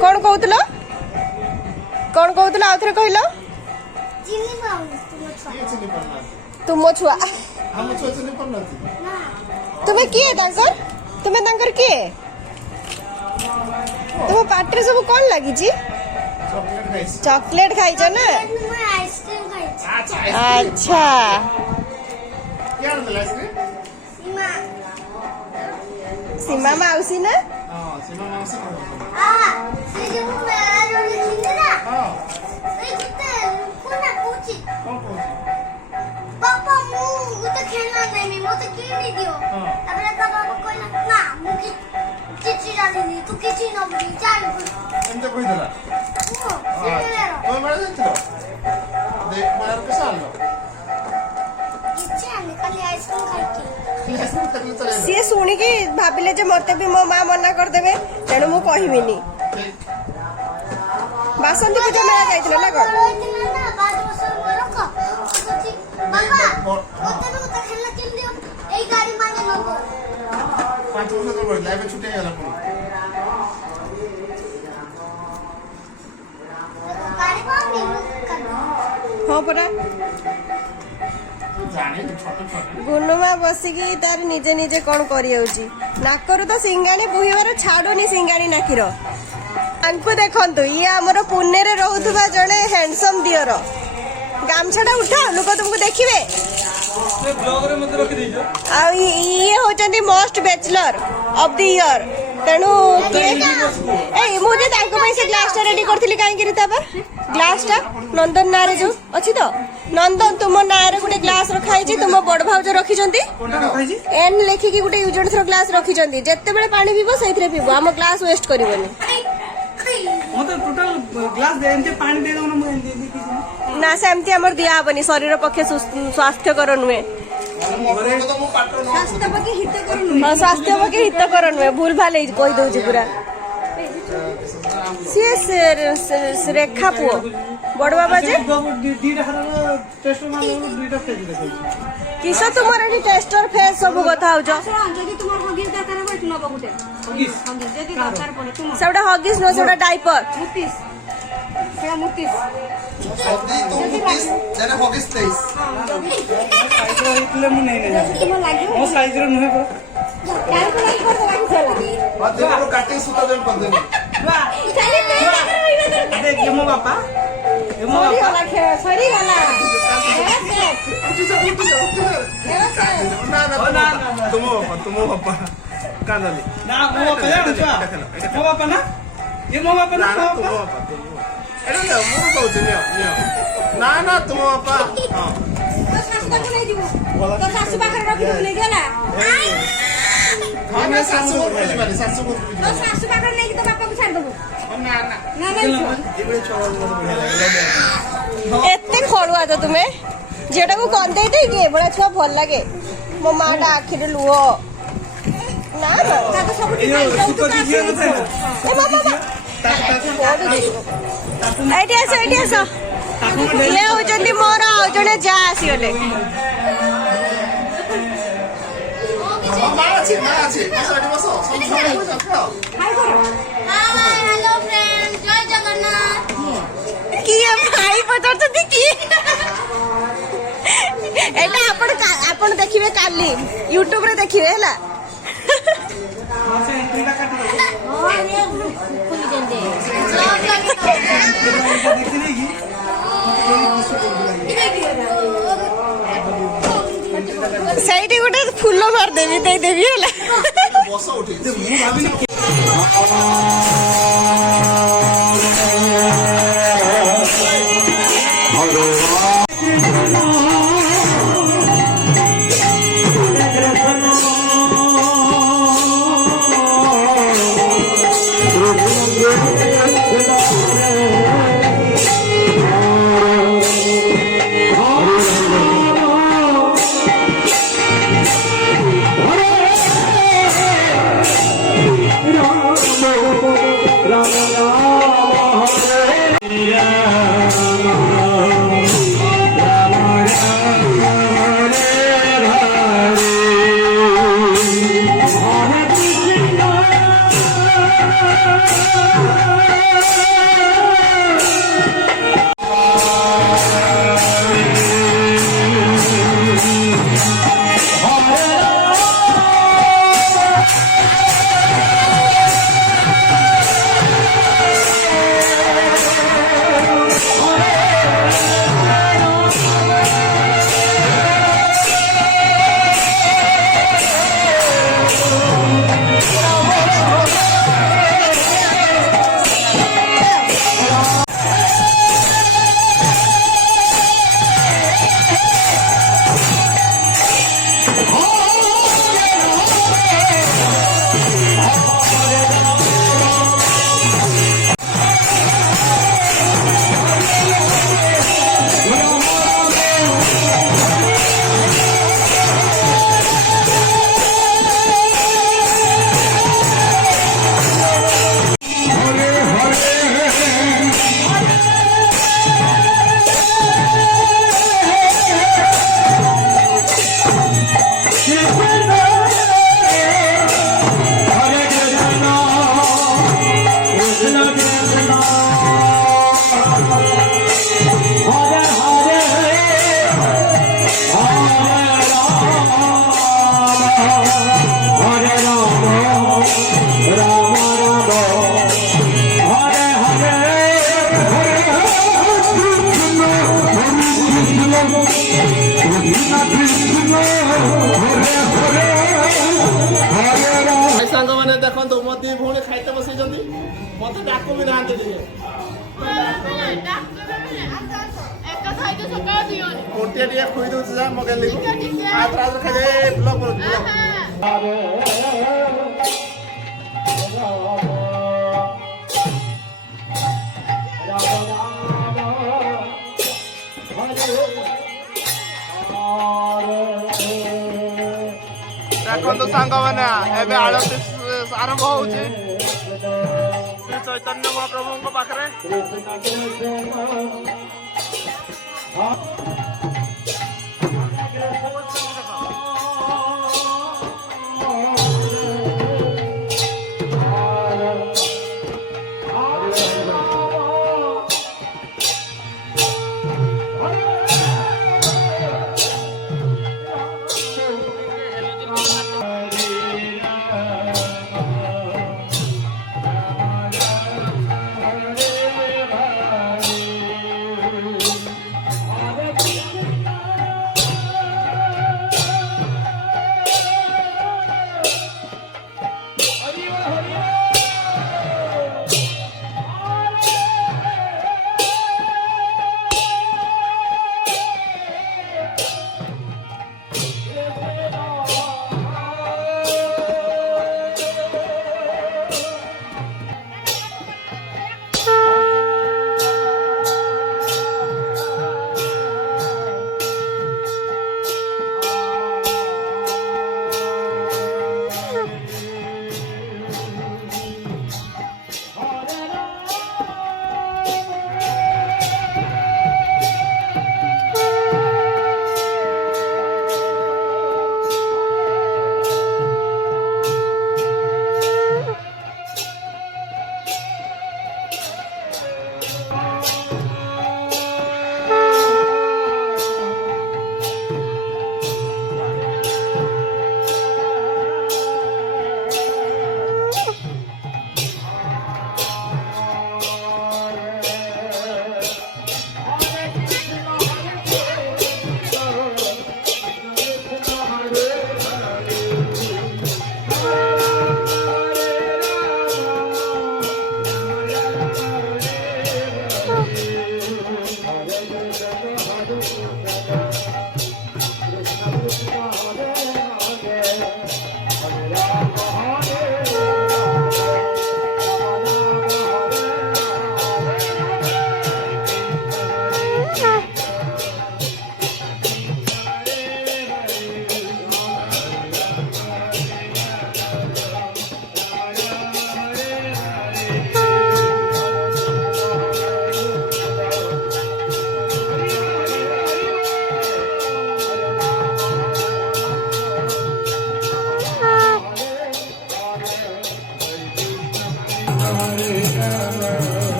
कौन कहूल कौन कहूल आउ थे कहल तुम छुआ तुम्हें किए तुम्हें किए तुम पाटे सब कौन लगी चॉकलेट खाई ना अच्छा सीमा मौसी ना पापा मु तो खेलना नहीं मो तो किनी दियो तबरे का बाबा कहला ना मु की चिची डाली तू किची न बनी चाल एंत कहि देला तो मार देछलो देख मार के सालो किची आनी खाली आइसक्रीम खाई सी शुणी कि भाविले जे मते भी मो मां मना कर देबे तेणु मु कहिबिनी बासंती पूजा मेला जाइथिला ना कोन हाँ परा गुनुमा बसिकी तार निजे निजे कौन करी नाकरु तो सिंगाणी बुहिबार छाड़ुनी सिंगाणी नाकीर आंकु देखंतु ये हमर पुणे रे रहउथबा जणे हैंडसम दियर गामछाटा उठाओ लोक तुमको देखिबे ये होचंती most bachelor of the year तेणु मुझे से ग्लास टा रेडी करथिली काई करी तापर ग्लास टा नंदन नारे जो अछि तो नंदन तुम नारे गुटे ग्लास रखाई छी तुम बड़ भाउज रखी जंती एन लेखि की गुटे यूजन थ्रो ग्लास रखी जंती जत्ते बेले पानी पीबो सेइथरे पीबो हम ग्लास वेस्ट करबोनी मतलब टोटल ग्लास दे एंते पानी दे दोना मु एंते ना सेमती हमर दिया हबनी शरीर पक्षे स्वास्थ्यकर नुहे स्वास्थ्य पक्षे हितकर नुहे भूल भाल कही दउची पूरा सी रेखा पुओ बड़ बाबा जे किस तुमर एठी टेस्टर फेस सब कथा होजो जदी तुमर हगिस दरकार हो न बगुटे हगिस जदी दरकार पड़े तुम सेटा हगिस न सेटा डायपर मुतिस से मुतिस जदी तो मुतिस जने हगिस तेइस साइज रो इतले मु नहीं नहीं तुम लागियो मो साइज रो नहे पर काल को नहीं कर देला बात देखो काटे सूता देन कर देनी चले अरे ये मो बापा सरी वाला ना तुम बापा कांदली ना मो बापा जा मो बापा ना ये मो बापा ना तुम बापा एरे ले मु कहू छी ना ना तुम बापा हां तो सासु को नहीं दिबो तो सासु बाखर रखि नहीं देला हम सासु को भेज माने सासु को तो सासु बाखर नहीं तो बापा को छाड़ दबो ना ना ना इबे छोड़ बढ़िया लागला एते खड़ुआ तो तुम्हें जेटा को कौन दे दे के बड़ा छुआ भल लागे मो माटा आखिर लुह ना ना तो सब ठीक सुपर वीडियो तो है ए बाबा एठी आसो ले होचंती मोर आ जने जा आसीले माछी साडी बसो सब जाओ हेलो फ्रेंड जय जगन्नाथ किए भाई पचारछथि कि एटा आपण देखिबे काली YouTube रे देखिबे हला से एंट्री का काट दो हां ये खुली जंदे देखने की साइड गोटे फूल मार देवी दे देवी हला बसो उठी मु भाबिनी ସାଙ୍ଗମାନେ ଦେଖନ୍ତୁ ମୋ ଦି ଭଉଣୀ ଖାଇତେ ବସେଇଛନ୍ତି ମତେ ଡାକୁ ବି ନାହାନ୍ତି ଟିକେ ଗୋଟିଏ ଟିକେ ଖୁଇ ଦଉଛି ଯା ମୋ ଗେଲିକୁ ଆଉଥରେ ଖାଇଯାଏ ବ୍ଲକ୍ କରୁଛି ଦେଖନ୍ତୁ ସାଙ୍ଗମାନେ ଏବେ ଆଳତି ଆରମ୍ଭ ହଉଛି ଶ୍ରୀ ଚୈତନ୍ୟ ମହାପ୍ରଭୁଙ୍କ ପାଖରେ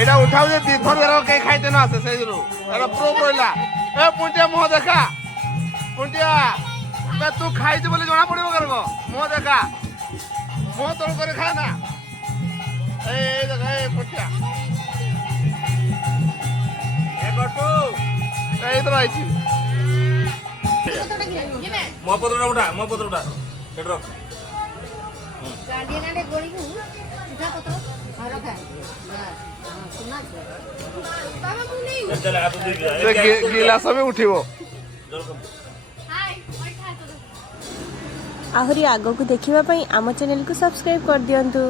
এইটা উঠাও যে তীর্থর কে খাইতে না আছে সেই এটা প্রো রইলা এ পুঁটিয়া মুহ দেখা পুঁটিয়া তু খাইছে বলে জনা পড়িব কেন মুহ দেখা মুহ তোর করে খায় না এই দেখা এই পুঁটিয়া এই তো আইছি মহাপত্রটা উঠা মহাপত্রটা এটা রখ গিলাস আমি উঠিব ଆହୁରି ଆଗକୁ ଦେଖିବା ପାଇଁ ଆମ ଚ୍ୟାନେଲକୁ ସବସ୍କ୍ରାଇବ୍ କରିଦିଅନ୍ତୁ।